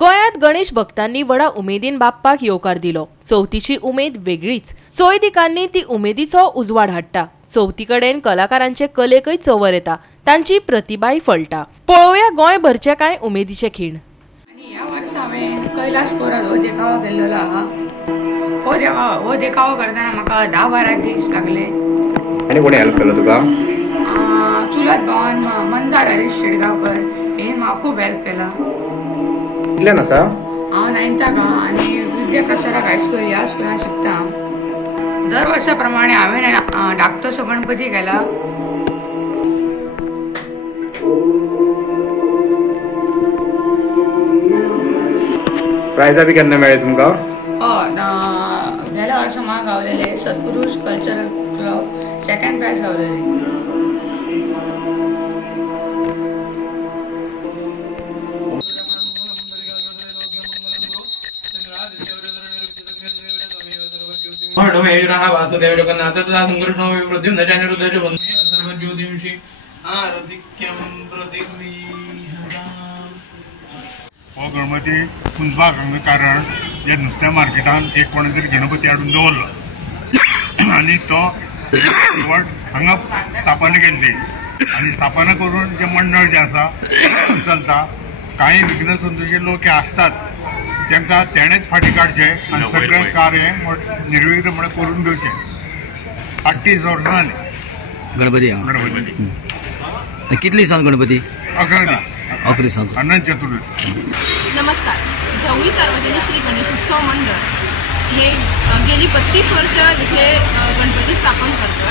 गोयात गणेश भक्तांनी व्हडा उमेदीन बाप्पाक येवकार दिलो। चवथीची उमेद वेगळीच। चोयदिकांनी ती उमेदीचो उजवाड हाडटा। चवथीकडेन कलाकारांचे कलेकय चंवर येता, तांची प्रतिभाय फळटा। पळोवया गोंयभरचे कांय उमेदीचे खीण। ह्या वर्सा हांवें कैलासपुरात हो देखावो केल्लो आहा। हो देखावो करतना म्हाका 10-12 दीस लागले। आनी कोणी हेल्प केलो तुका? चुलत भावान मंदार हरीश शिरगांवकर हे म्हाका खूब हेल्प केला। कितल्यान आसा? हांव 9th आनी विद्याप्रसारक हायस्कूल ह्या स्कुलान शिकता। दर वर्सा प्रमाणे हांवें धाकटोसो गणपती केला। प्रायझा बी केन्ना मेळ्ळी तुमकां? गेल्या वर्सा म्हाका गावलेले सत्पुरुष कल्चरल क्लब 2nd प्रायज गावलेले। वासुदेव जगन्नाथ हो गणपती पुंजपाक हांगा कारण जे नुस्त्या मार्केटान एक कोणे तरी गणपती हाडून दवरलो आनी तो हांगा स्थापना केल्ली आनी स्थापना करून जे मंडळ जे आसा चलता काही विघ्न संतोशी लोक आसतात तांकां तेणेच फाटी काडचे आनी सगळें कार्य निर्विघ्नपणे करून घेवचे। 38 वर्सां जाली गणपती कितली सांग गणपती? 11 दीस 11 दीस अनंत चतुर्दशी। नमस्कार। 10वी सार्वजनिक श्री गणेशोत्सव मंडळ हे गेली 32 वर्ष इथे गणपती स्थापन करतं।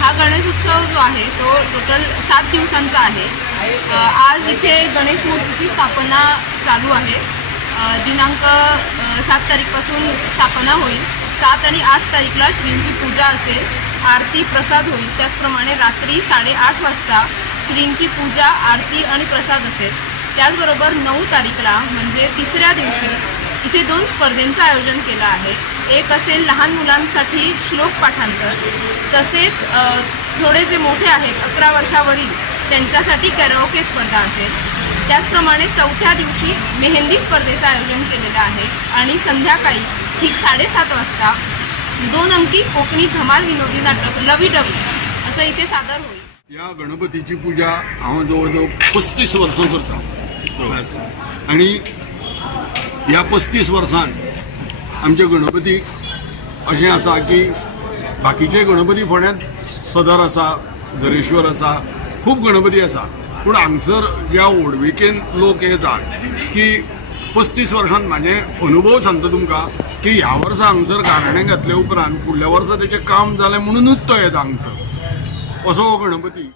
हा गणेशोत्सव जो आहे तो टोटल 7 दिवसांचा आहे। आज इथे गणेश मूर्तीची स्थापना चालू आहे। दिनांक 7 तारीखपासून स्थापना होईल। 7 आणि 8 तारीखला श्रींची पूजा असेल, आरती प्रसाद होईल। त्याचप्रमाणे रात्री 8:30 वाजता श्रींची पूजा, आरती आणि प्रसाद असेल। त्याचबरोबर 9 तारीखला म्हणजे तिसऱ्या दिवशी इथे 2 स्पर्धेंचं आयोजन केलं आहे। एक असेल लहान मुलांसाठी श्लोक पाठांतर, तसेच थोडे जे मोठे आहेत 11 वर्षावरील त्यांच्यासाठी कॅरोके स्पर्धा असेल। त्याचप्रमाणे 4थ्या दिवशी मेहंदी स्पर्धेचं आयोजन केलेलं आहे आणि संध्याकाळी ठीक 7:30 वाजता 2 अंकी कोकणी धमाल विनोदी नाटक लवी डवी असं इथे सादर होईल। या गणपतीची पूजा हांव जवळ 35 वर्सां करता आणि ह्या 35 वर्सान आमचे गणपती अशें आसा की बाकीचे गणपती फोंड्यांत सदर आसा, झरेश्वर आसा, खूब गणपती आसा, पूण हांगसर ज्या व्हडविकेन लोक येतात की 35 वर्सांत म्हाजे अनुभव सांगता तुमकां की ह्या वर्सा हांगसर गाराणें घातले उपरांत फुडल्या वर्सा तेचें काम जालें म्हणूनच तो येता हांगसर असो हो गणपती।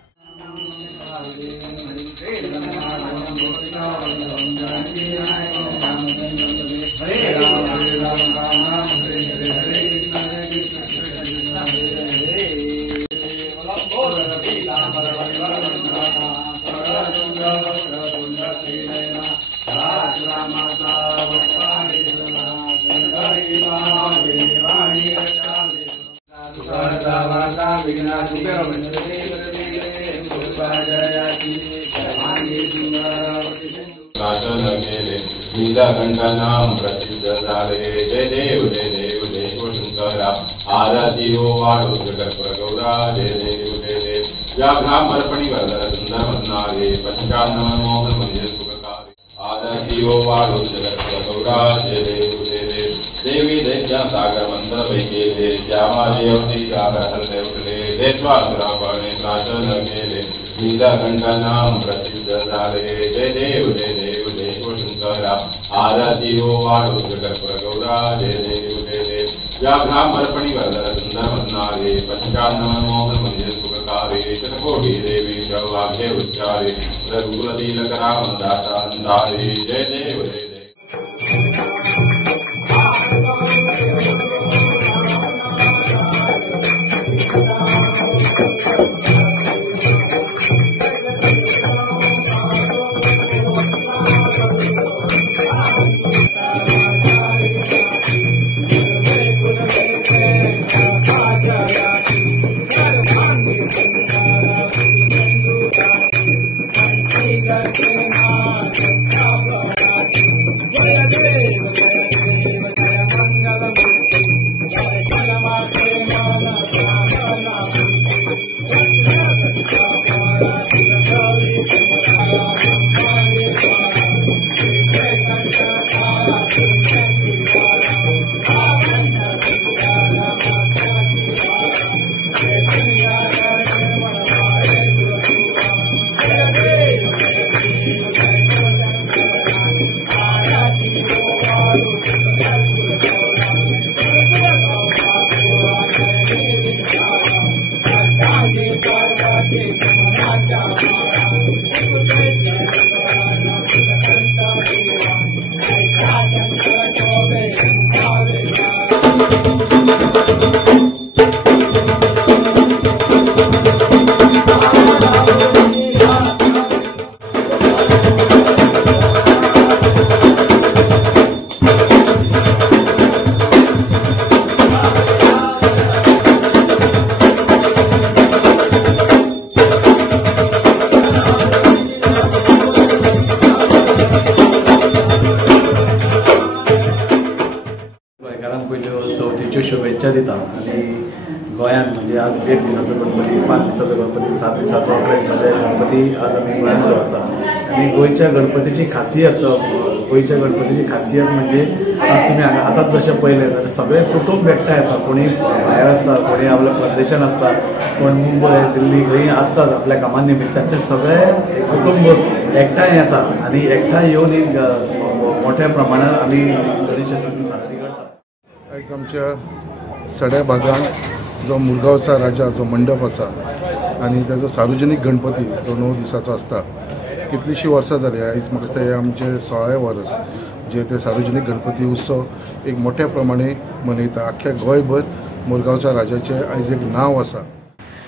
नीलकंठनाम प्रसिद्ध झाले। जय देव जय देव जय शिवशंकरा। आरती हो वाढो जगत गौरा। जय देव जय देव। या ब्राह्मणपणी वरदर सुंदर वदनारे। पंचानन मोहन मंदिर सुखकारी। आरती हो वाढो जगत गौरा। जय देव जय देव। देवी दैत्य सागर मंत्र पैकी दे श्यामा देवती सागर हृदय उठले। देवासुरापणे प्राशन केले। नीलकंठनाम प्रसिद्ध झाले। जय देव जय देव जय शिवशंकरा। आरती हो वाढो जगत गौरा। जय देव जय देव। या ब्राह्मणपणी वरदर सुंदर वदनारे। पंचानन मोहन मंदिर सुखकारी। शतकोटी देवी सर्वाग्य उच्चारे। रघुपति कराम दाता अंधारे। जय देव जय देव। चवथीच्यो शुभेच्छा दिता आणि गोंयांत म्हणजे आज 1 दिसाचो गणपती, 5 दिसाचो गणपती, 7 दिसाचो, 11 दिसाचो गणपती आज आमी गोंयांत दवरता आणि गोंयच्या गणपतीची खासियत म्हणजे आज तुम्ही आतांच जशें पळयलें जाल्यार सगळे कुटुंब एकठांय येता. कोणी भायर आसता, कोणी आपल्या परदेशान आसता, कोण मुंबय, दिल्ली खंय आसतात आपल्या कामा निमित्तान. ते सगळे कुटुंब एकठांय येता आणि एकठांय येवन एक मोठ्या प्रमाणात आमी गणेश चतुर्थी साजरी करता. आयज आमच्या सड्या भागात जो मुरगांवचा राजा जो मंडप आसा आणि त्याचो सार्वजनीक गणपती जो 9 दिसाचो आसता, कितलीशीं वर्सां जाली. आयज म्हाका दिसता हे आमचे 16वें वर्स जे ते सार्वजनीक गणपती उत्सव एक मोठ्या प्रमाणे मनयता. आख्ख्या गोंयभर मुरगांवच्या राजाचें आयज एक नांव आसा.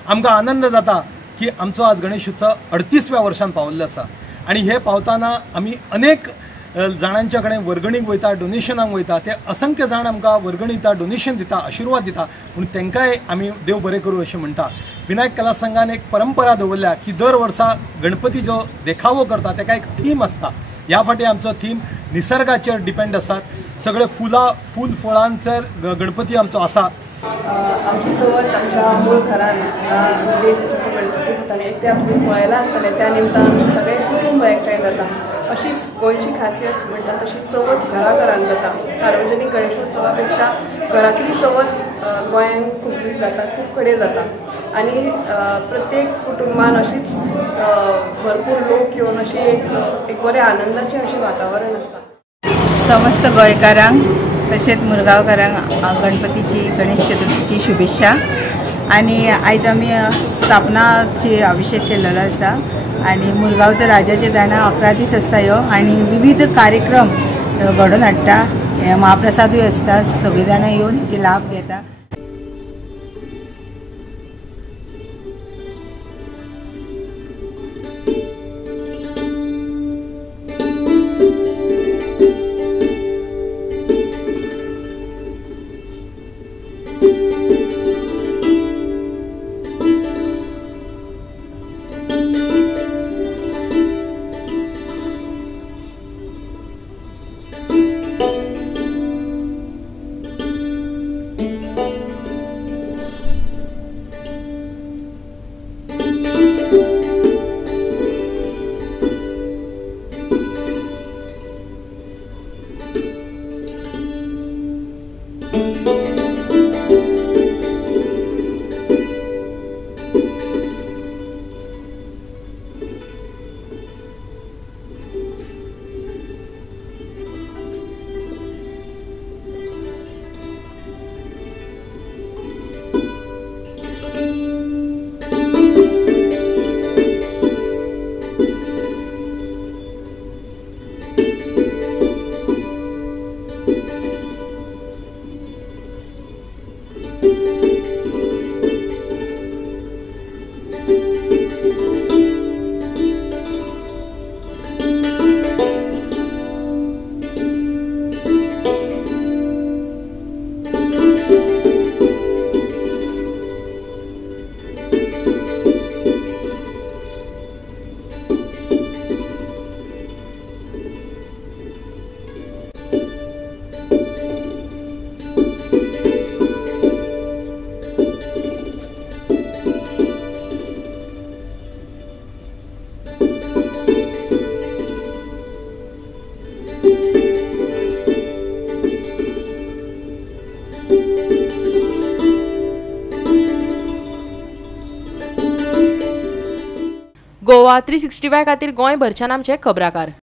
आमकां आनंद जाता की आमचो आज गणेश उत्सव 38व्या वर्षान पावल्लो आसा आणि हे पावताना आमी अनेक जाणांच्या कडेन वर्गणीक वयता, डोनेशनाक वयता. ते असंख्य जाण आमकां वर्गणी दिता, डोनेशन दिता, आशिर्वाद दिता. म्हणून तांकांय आमी देव बरें करूं अशें म्हणटा. विनायक कला संघान एक परंपरा दवरल्या की दर वर्सा गणपती जो देखावो करता ताका एक थीम आसता. ह्या फाटी आमचो थीम निसर्गाचेर डिपेंड आसात. सगळे फूल फळांचेर गणपती आमचो आसा. आमची चवथ आमच्या मूळ घरान 1 दिसाचो गणपती करताले. एकट्या पळयला आसतले त्या निमतान आमचे सगळे कुटुंब एकठांय जाता. अशीच गोंयची खासियत म्हणटा तशी चवथ घराघरान जाता. सार्वजनीक गणेशोत्सवा पेक्षा घरांतली चवथ गोंयांत खूब दीस जाता, खूब कडेन जाता आणि प्रत्येक कुटुंबान अशीच भरपूर लोक येवन अशी एक बरें आनंदाचें अशें वातावरण आसता. समस्त गोंयकारांक तशेंच मुरगांवकारांक गणपतीची गणेश चतुर्थीची शुभेच्छा. आणि आयज आमी स्थापनाची अभिषेक केलेलो आसा आणि मुरगांवचो राजाचे दाना 11 दीस आसता ह्यो आणि विविध कार्यक्रम घडोवन हाडटा. महाप्रसादूय आसता. सगळीं जाणां येवन हेचे लाभ घेता. गोवा 365 खातीर गोंयभरच्यान आमचे खबराकार।